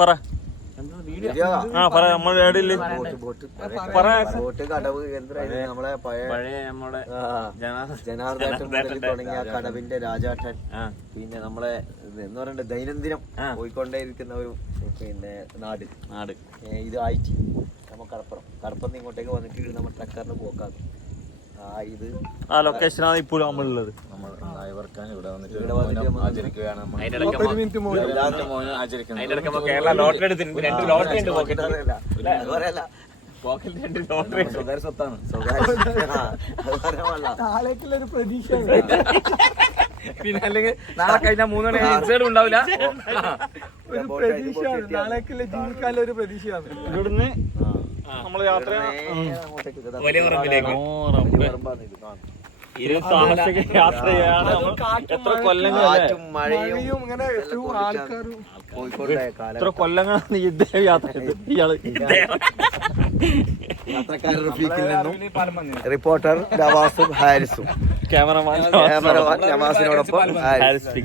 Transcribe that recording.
പറ നമ്മുടെ കടവ് നമ്മളെ പഴയ നമ്മുടെ ജനാർദ്ദൻ തുടങ്ങിയ കടവിന്റെ രാജാട്ടൻ. പിന്നെ നമ്മളെ എന്ന് പറയണ്ട ദൈനംദിനം പോയിക്കൊണ്ടേയിരിക്കുന്ന ഒരു പിന്നെ നാട് ഇത് ആയിട്ട് നമ്മ കടപ്പുറം ഇങ്ങോട്ടേക്ക് വന്നിട്ട് നമ്മൾ ട്രക്കറിന് പോക്കാണ്. ഇത് ആ ലൊക്കേഷനാണ് ഇപ്പോഴും നമ്മളുള്ളത്. പിന്നെ അല്ലെങ്കിൽ നാളെ കഴിഞ്ഞാൽ 3 മണി ഇൻസൈഡ് ഉണ്ടാവില്ല. ഒരു പ്രതീക്ഷയാണ്, നാളേക്കുള്ള ജീവിക്കാനുള്ള ഒരു പ്രതീക്ഷയാണ്. ഇവിടുന്ന് നമ്മള് യാത്ര വലിയ പറമ്പിലേക്ക് യാത്രയാണ്. എത്ര കൊല്ലങ്ങളും മഴയും ഇങ്ങനെ എത്രയോ ആൾക്കാരും എത്ര കൊല്ലങ്ങളാണ് ഇദ്ദേഹം യാത്ര ചെയ്തത്. ഇയാള് റിപ്പോർട്ടർ നവാസും ഹാരിസും, ക്യാമറമാൻ നവാസിനോടൊപ്പം ഹാരിസ്.